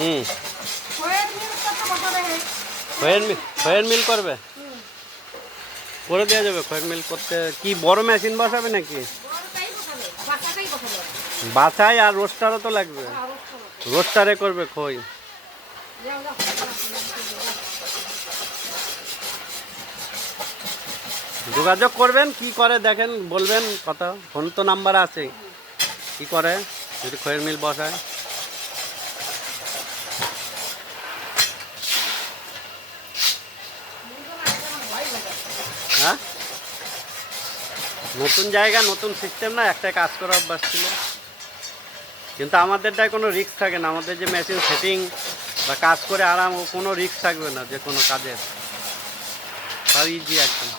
হুম। খয়ের মিল খয়ের মিল করবে? করে দেওয়া যাবে, খয়ের মিল করতে। কি বড় মেশিন বসাবে নাকি? বাছাই আর রোস্টারও তো লাগবে। রোস্টারে করবে খই। যোগাযোগ করবেন, কি করে দেখেন, বলবেন কথা। ফোন তো নাম্বার আছে। কি করে? যদি খয়ের মিল বসায়। হ্যাঁ? নতুন জায়গা, নতুন সিস্টেম না, একটাই কাজ করা অভ্যাস ছিল। কিন্তু আমাদেরটায় কোনো রিস্ক থাকে না। আমাদের যে মেশিন সেটিং বা কাজ করে আরাম, ও কোনো রিস্ক থাকবে না যে কোনো কাজের। সব ইজি একদম।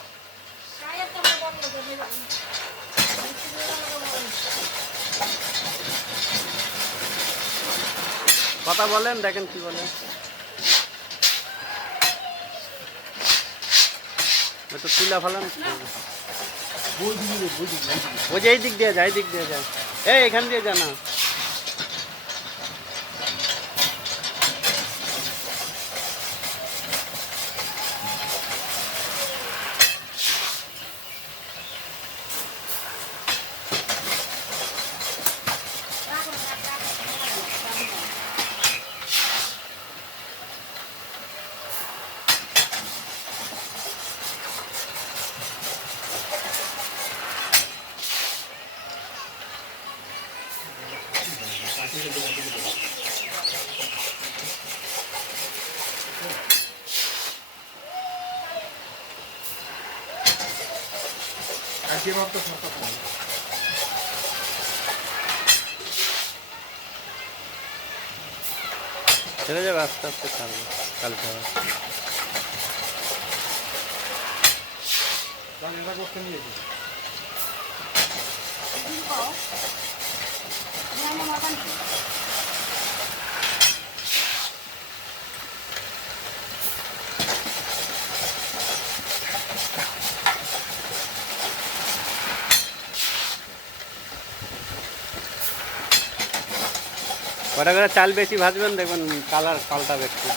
কথা বলেন, দেখেন কি বলে। একটু তুলা ফেলান ওই যে এই দিক দিয়ে যায় এই দিক দিয়ে যায়। এই এখান দিয়ে জানা ছেড়ে যাবে আস্তে আস্তে ছাড়বে কালকে হবে দিন পাও। আমি কটা করে চাল বেশি ভাজবেন দেখবেন কালার পাল্টাবে একটু